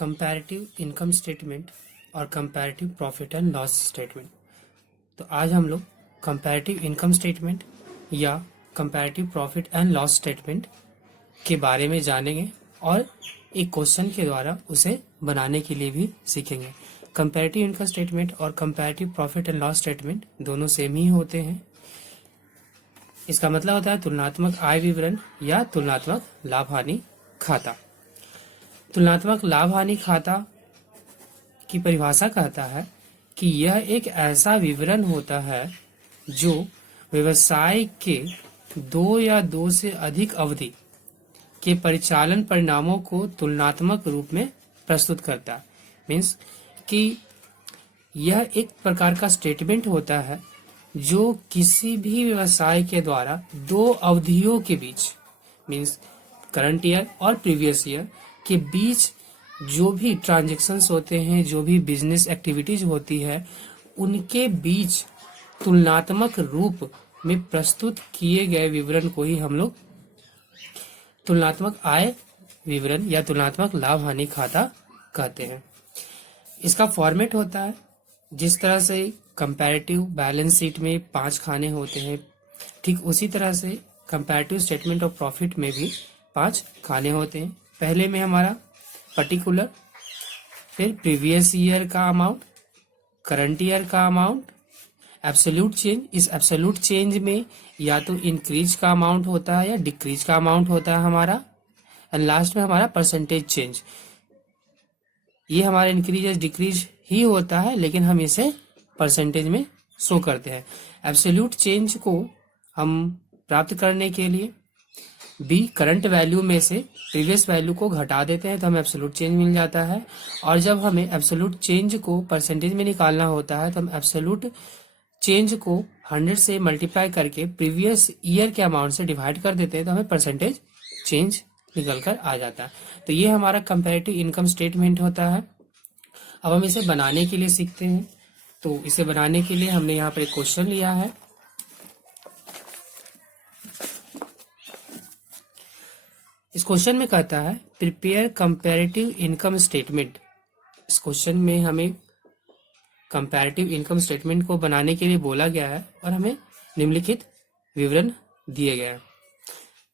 Comparative income statement और comparative profit and loss statement. तो आज हम लोग कंपैरेटिव इनकम स्टेटमेंट या comparative profit and loss statement के बारे में जानेंगे और एक क्वेश्चन के द्वारा उसे बनाने के लिए भी सीखेंगे। कंपैरेटिव इनकम स्टेटमेंट और comparative profit and loss statement दोनों सेम ही होते हैं। इसका मतलब होता है तुलनात्मक आय विवरण या तुलनात्मक लाभ हानि खाता। तुलनात्मक लाभ हानि खाता की परिभाषा कहता है कि यह एक ऐसा विवरण होता है जो व्यवसाय के दो या दो से अधिक अवधि के परिचालन परिणामों को तुलनात्मक रूप में प्रस्तुत करता है। मीन्स कि यह एक प्रकार का स्टेटमेंट होता है जो किसी भी व्यवसाय के द्वारा दो अवधियों के बीच मीन्स करंट ईयर और प्रीवियस ईयर के बीच जो भी ट्रांजैक्शंस होते हैं, जो भी बिजनेस एक्टिविटीज होती है, उनके बीच तुलनात्मक रूप में प्रस्तुत किए गए विवरण को ही हम लोग तुलनात्मक आय विवरण या तुलनात्मक लाभ हानि खाता कहते हैं। इसका फॉर्मेट होता है जिस तरह से कंपैरेटिव बैलेंस शीट में 5 खाने होते हैं, ठीक उसी तरह से कंपैरेटिव स्टेटमेंट ऑफ प्रॉफिट में भी 5 खाने होते हैं। पहले में हमारा पर्टिकुलर, फिर प्रीवियस ईयर का अमाउंट, करंट ईयर का अमाउंट, एब्सोल्यूट चेंज। इस एब्सोल्यूट चेंज में या तो इंक्रीज का अमाउंट होता है या डिक्रीज का अमाउंट होता है हमारा, एंड लास्ट में हमारा परसेंटेज चेंज। ये हमारा इंक्रीज या डिक्रीज ही होता है, लेकिन हम इसे परसेंटेज में शो करते हैं। एब्सोल्यूट चेंज को हम प्राप्त करने के लिए बी करंट वैल्यू में से प्रीवियस वैल्यू को घटा देते हैं तो हमें एब्सोल्यूट चेंज मिल जाता है। और जब हमें एब्सोल्यूट चेंज को परसेंटेज में निकालना होता है तो हम एब्सोल्यूट चेंज को 100 से मल्टीप्लाई करके प्रीवियस ईयर के अमाउंट से डिवाइड कर देते हैं तो हमें परसेंटेज चेंज निकल कर आ जाता है। तो ये हमारा कंपैरेटिव इनकम स्टेटमेंट होता है। अब हम इसे बनाने के लिए सीखते हैं। तो इसे बनाने के लिए हमने यहाँ पर एक क्वेश्चन लिया है। इस क्वेश्चन में कहता है प्रिपेयर कंपैरेटिव इनकम स्टेटमेंट। इस क्वेश्चन में हमें कंपैरेटिव इनकम स्टेटमेंट को बनाने के लिए बोला गया है और हमें निम्नलिखित विवरण दिए गए हैं,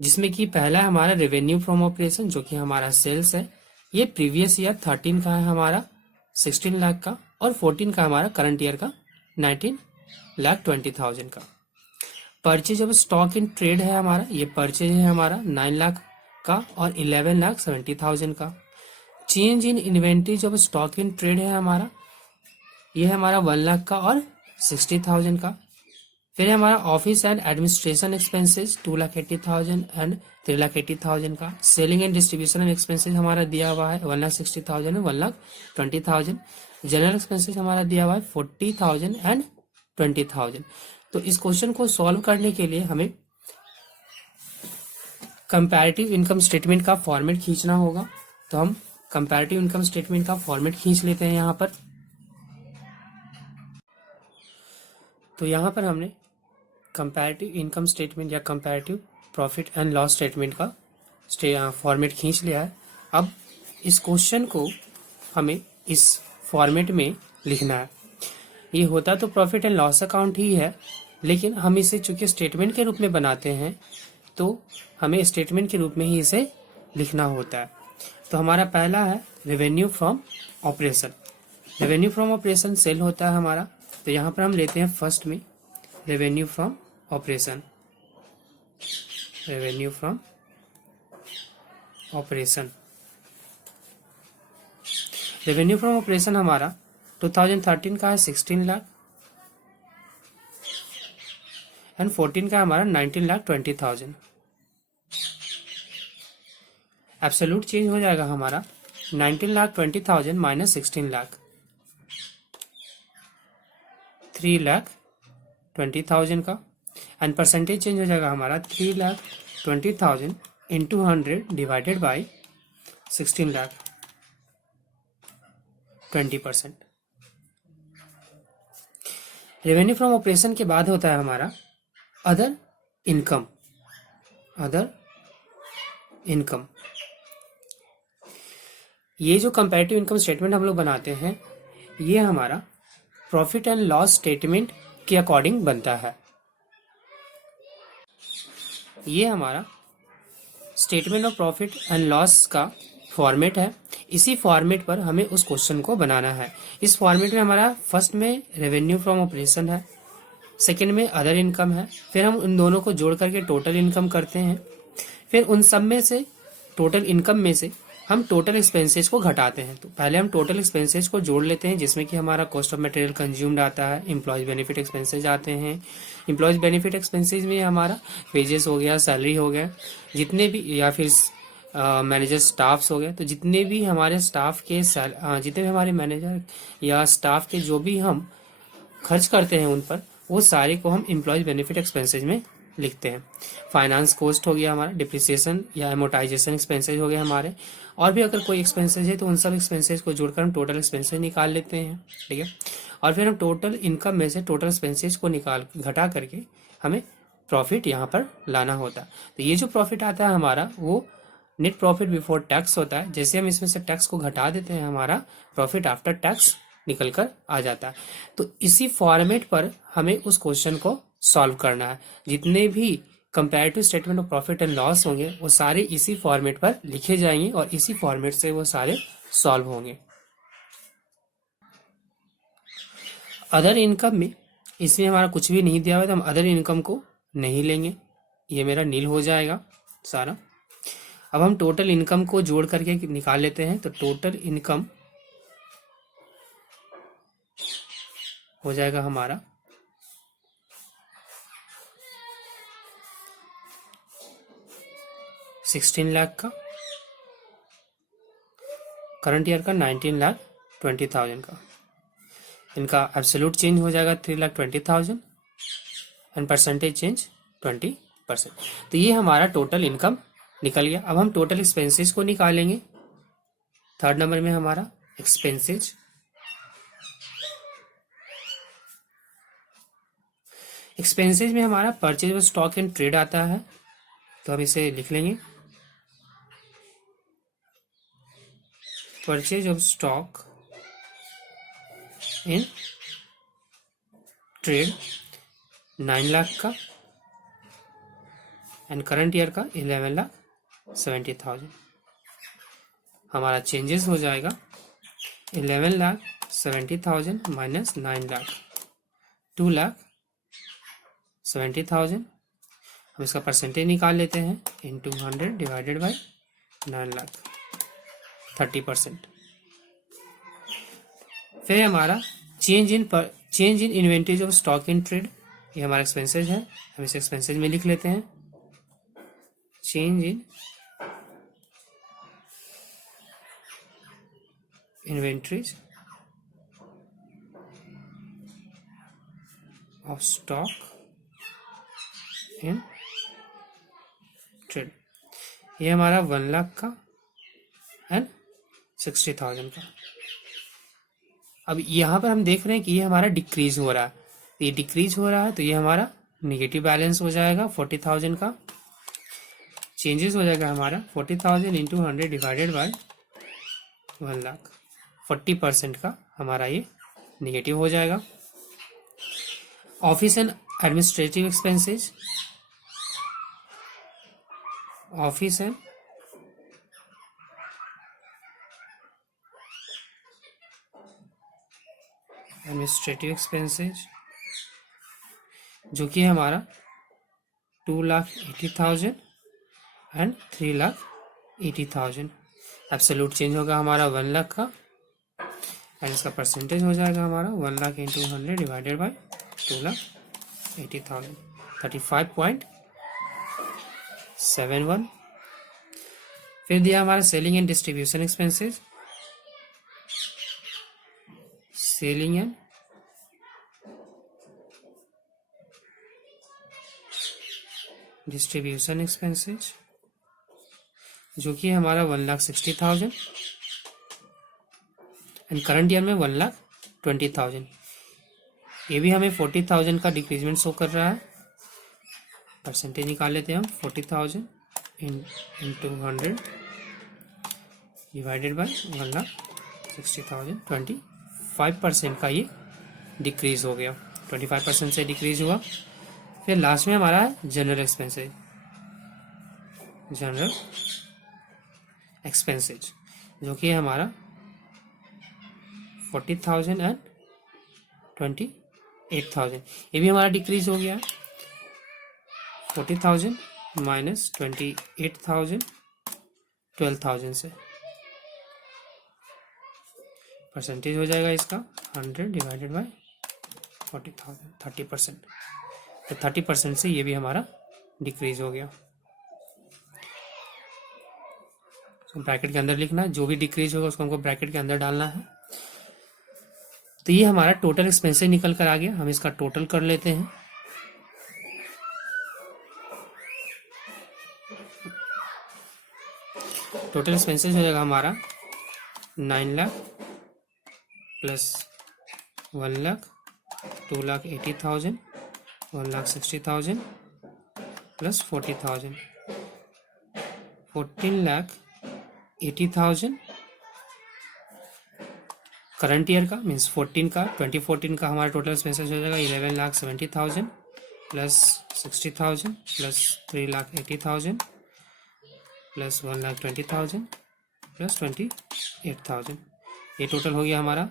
जिसमें कि पहला है हमारा रेवेन्यू फ्रॉम ऑपरेशन जो कि हमारा सेल्स है। ये प्रीवियस ईयर 13 का है हमारा 16 लाख का, और 14 का हमारा करंट ईयर का 19,20,000 का। Purchase of stock in trade है हमारा, ये परचेज है हमारा 9 लाख का और 11,70,000 का। Change in inventory of stock in trade है हमारा, ये है हमारा 1 लाख का और 60,000 का। फिर है हमारा office and administration expenses 2,80,000 and 3,80,000 का। सेलिंग एंड डिस्ट्रीब्यूशन एक्सपेंसेस हमारा दिया हुआ है 1,60,000 एंड 1,20,000। जनरल एक्सपेंसेस हमारा दिया हुआ है 40,000 एंड 20,000। तो इस क्वेश्चन को सॉल्व करने के लिए हमें कंपैरेटिव इनकम स्टेटमेंट का फॉर्मेट खींचना होगा। तो हम कंपैरेटिव इनकम स्टेटमेंट का फॉर्मेट खींच लेते हैं यहाँ पर। तो यहाँ पर हमने कंपैरेटिव इनकम स्टेटमेंट या comparative profit and loss statement का फॉर्मेट खींच लिया है। अब इस क्वेश्चन को हमें इस फॉर्मेट में लिखना है। ये होता तो प्रॉफिट एंड लॉस अकाउंट ही है, लेकिन हम इसे चूंकि स्टेटमेंट के रूप में बनाते हैं तो हमें स्टेटमेंट के रूप में ही इसे लिखना होता है। तो हमारा पहला है revenue from operation. Revenue from operation sale होता है हमारा। तो यहाँ पर हम लेते हैं फर्स्ट में revenue from operation. Revenue from operation, revenue from operation हमारा 2013 का है 16 लाख एंड 14 का हमारा 19,20,000। एब्सोल्यूट चेंज हो जाएगा हमारा 19,20,000 माइनस 16 लाख, 3,20,000 का। एंड परसेंटेज चेंज हो जाएगा हमारा 3,20,000 into 100 divided by 16 lakh, 20%। Revenue from operation के बाद होता है हमारा अदर इनकम। अदर इनकम ये जो कंपैरेटिव इनकम स्टेटमेंट हम लोग बनाते हैं, ये हमारा प्रॉफिट एंड लॉस स्टेटमेंट के अकॉर्डिंग बनता है। ये हमारा statement of profit and loss का फॉर्मेट है। इसी फॉर्मेट पर हमें उस क्वेश्चन को बनाना है। इस फॉर्मेट में हमारा फर्स्ट में रेवेन्यू फ्रॉम ऑपरेशन है, सेकंड में अदर इनकम है, फिर हम उन दोनों को जोड़ करके टोटल इनकम करते हैं, फिर उन सब में से टोटल इनकम में से हम टोटल एक्सपेंसेस को घटाते हैं। तो पहले हम टोटल एक्सपेंसेस को जोड़ लेते हैं, जिसमें कि हमारा कॉस्ट ऑफ मटेरियल कंज्यूम्ड आता है, एम्प्लॉयज बेनिफिट एक्सपेंसेस आते हैं। एम्प्लॉयज बेनिफिट एक्सपेंसेस में हमारा वेजेस हो गया, सैलरी हो गया, जितने भी, या फिर मैनेजर स्टाफ्स हो गए, तो जितने भी हमारे स्टाफ के जितने भी हमारे मैनेजर या स्टाफ के जो भी हम खर्च करते हैं उन पर, वो सारे को हम एम्प्लॉयज बेनिफिट एक्सपेंसेस में लिखते हैं। फाइनेंस कॉस्ट हो गया हमारा, डिप्रिसिएशन या एमोटाइजेशन एक्सपेंसेस हो गए हमारे, और भी अगर कोई एक्सपेंसेस है तो उन सब एक्सपेंसेस को जोड़कर हम टोटल एक्सपेंसेस निकाल लेते हैं। ठीक है, और फिर हम टोटल इनकम में से टोटल एक्सपेंसेस को घटा करके हमें प्रॉफिट यहाँ पर लाना होता है। तो ये जो प्रॉफिट आता है हमारा, वो नेट प्रॉफिट बिफोर टैक्स होता है। जैसे हम इसमें से टैक्स को घटा देते हैं, हमारा प्रॉफिट आफ्टर टैक्स निकल कर आ जाता है। तो इसी फॉर्मेट पर हमें उस क्वेश्चन को सॉल्व करना है। जितने भी comparative statement of profit and loss होंगे, वो सारे इसी फॉर्मेट पर लिखे जाएंगे और इसी फॉर्मेट से वो सारे सॉल्व होंगे। अदर इनकम में, इसमें हमारा कुछ भी नहीं दिया हुआ, तो हम अदर इनकम को नहीं लेंगे, ये मेरा नील हो जाएगा सारा। अब हम टोटल इनकम को जोड़ करके निकाल लेते हैं। तो टोटल इनकम हो जाएगा हमारा 16 लाख का, करंट ईयर का 19,20,000 का। इनका एब्सोल्यूट चेंज हो जाएगा 3,20,000 एंड परसेंटेज चेंज 20%। तो ये हमारा टोटल इनकम निकल गया। अब हम टोटल एक्सपेंसेस को निकालेंगे। थर्ड नंबर में हमारा एक्सपेंसेज, एक्सपेंसेज में हमारा purchase of stock and trade आता है, तो हम इसे लिख लेंगे। Purchase of stock in trade 9 lakh का एंड करंट ईयर का 11,70,000। हमारा चेंजेस हो जाएगा 11,70,000 माइनस 9 लाख, 2,70,000। हम इसका परसेंटेज निकाल लेते हैं, इंटू 100 डिवाइडेड बाई 9 लाख, 30%। फिर हमारा change in inventories of stock in trade, ये हमारा एक्सपेंसेज है, हम इसे एक्सपेंसेज में लिख लेते हैं। Change in inventories of stock in trade, ये हमारा 1 लाख का एंड 60,000 का। अब यहाँ पर हम देख रहे हैं कि ये हमारा डिक्रीज हो रहा है, ये डिक्रीज हो रहा है, तो ये हमारा निगेटिव बैलेंस हो जाएगा 40,000 का। चेंजेस हो जाएगा हमारा 40,000 इंटू 100 डिवाइडेड बाय 1 लाख, 40% का हमारा ये निगेटिव हो जाएगा। Office and administrative expenses, office and administrative expenses, जो कि हमारा 2,80,000 एंड 3,80,000। एब्सोल्यूट चेंज होगा हमारा 1 लाख का एंड इसका परसेंटेज हो जाएगा हमारा 1 लाख इंटू 100 डिवाइडेड बाई 2,80,000, 35.71। फिर दिया हमारा selling and distribution expenses, selling and distribution expenses, जो कि हमारा 1,60,000 एंड करंट ईयर में 1,20,000। ये भी हमें 40,000 का डिक्रीजमेंट शो कर रहा है। परसेंटेज निकाल लेते हैं हम, 40,000 इंटू 100 डिवाइडेड बाय 1,60,000, 25% का ये डिक्रीज हो गया, 25% से डिक्रीज हुआ। फिर लास्ट में हमारा है जनरल एक्सपेंसेज, जनरल एक्सपेंसेज जो कि हमारा 40,000 एंड 28,000, ये भी हमारा डिक्रीज हो गया। 40,000 माइनस 28,000 12,000 से परसेंटेज हो जाएगा इसका 100 डिवाइडेड बाय 40,000, 30%। तो 30% से ये भी हमारा डिक्रीज हो गया। तो ब्रैकेट के अंदर लिखना, जो भी डिक्रीज होगा उसको हमको ब्रैकेट के अंदर डालना है। तो ये हमारा टोटल एक्सपेंसेस निकल कर आ गया। हम इसका टोटल कर लेते हैं। टोटल एक्सपेंसेस हो जाएगा हमारा 9 lakh plus 1 lakh, 2,80,000, 1,60,000 plus 40,000, 14,80,000 current year का मीन्स 2014 का हमारा टोटल एक्सपेंसेस हो जाएगा 11,70,000 प्लस 60,000 प्लस 3,80,000 प्लस 1,20,000 प्लस 28,000। ये टोटल हो गया हमारा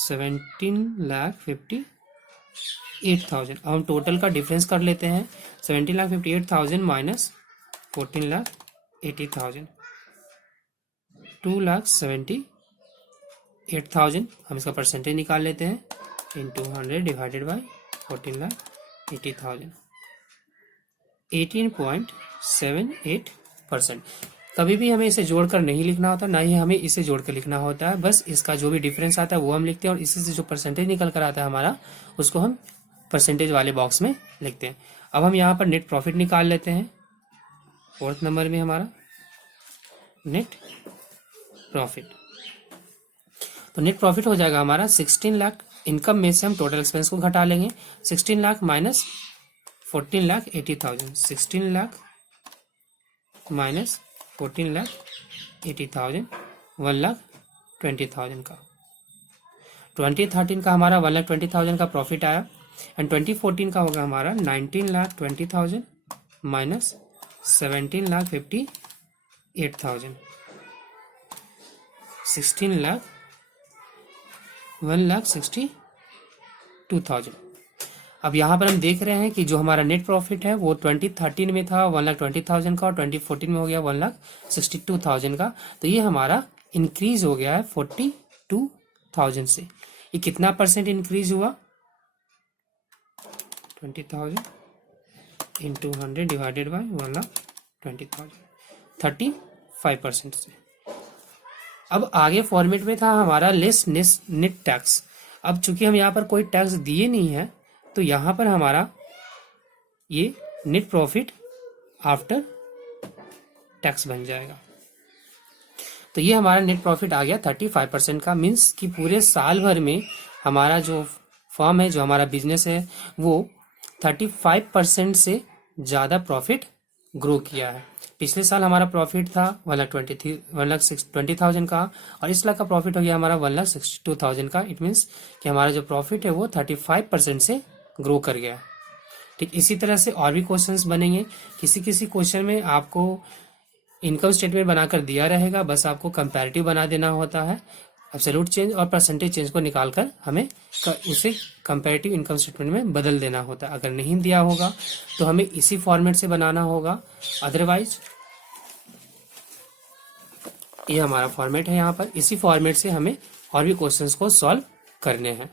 17,58,000। अब हम टोटल का डिफरेंस कर लेते हैं। 17,58,000 माइनस 14,80,000, 2,78,000। हम इसका परसेंटेज निकाल लेते हैं इंटू 100 डिवाइडेड बाई 14,80,000, 18.78%। कभी भी हमें इसे जोड़कर नहीं लिखना होता, ना ही हमें इसे जोड़कर लिखना होता है। बस इसका जो भी डिफरेंस आता है वो हम लिखते हैं और इसी से जो परसेंटेज निकल कर आता है हमारा, उसको हम परसेंटेज वाले बॉक्स में लिखते हैं। अब हम यहाँ पर नेट प्रॉफिट निकाल लेते हैं। 4th नंबर में हमारा नेट प्रॉफिट, तो नेट प्रॉफिट हो जाएगा हमारा 16 लाख। इनकम में से हम टोटल एक्सपेंस को घटा लेंगे। 16 लाख माइनस 14,80,000, 16 लाख माइनस 14,80,000, 1,20,000 का। 2013 का हमारा 1,20,000 का प्रॉफिट आया एंड 2014 का होगा हमारा 19,20,000 माइनस 17,58,000, 16 लाख 1,62,000। अब यहाँ पर हम देख रहे हैं कि जो हमारा नेट प्रॉफिट है वो 2013 में था 1,20,000 का और 2014 में हो गया 1,62,000 का। तो ये हमारा इंक्रीज हो गया है 42,000 से। ये कितना परसेंट इंक्रीज हुआ? 20,000 इंटू 100 डिवाइडेड बाई 1,20,000, 35% से। अब आगे फॉर्मेट में था हमारा लेस नेट टैक्स। अब चूंकि हम यहाँ पर कोई टैक्स दिए नहीं है तो यहाँ पर हमारा ये नेट प्रॉफिट आफ्टर टैक्स बन जाएगा। तो ये हमारा नेट प्रॉफिट आ गया 35% का। मीन्स कि पूरे साल भर में हमारा जो फर्म है, जो हमारा बिजनेस है, वो 35% से ज़्यादा प्रॉफिट ग्रो किया है। पिछले साल हमारा प्रॉफिट था 1,20,000 का और इस लाख का प्रॉफिट हो गया हमारा 1,62,000 का। इट मीन्स कि हमारा जो प्रॉफिट है वो 35% से ग्रो कर गया। ठीक इसी तरह से और भी क्वेश्चंस बनेंगे। किसी किसी क्वेश्चन में आपको इनकम स्टेटमेंट बनाकर दिया रहेगा, बस आपको कंपैरेटिव बना देना होता है। एब्सोल्यूट चेंज और परसेंटेज चेंज को निकालकर हमें उसे कंपैरेटिव इनकम स्टेटमेंट में बदल देना होता है। अगर नहीं दिया होगा तो हमें इसी फॉर्मेट से बनाना होगा। अदरवाइज ये हमारा फॉर्मेट है, यहाँ पर इसी फॉर्मेट से हमें और भी क्वेश्चंस को सॉल्व करने हैं।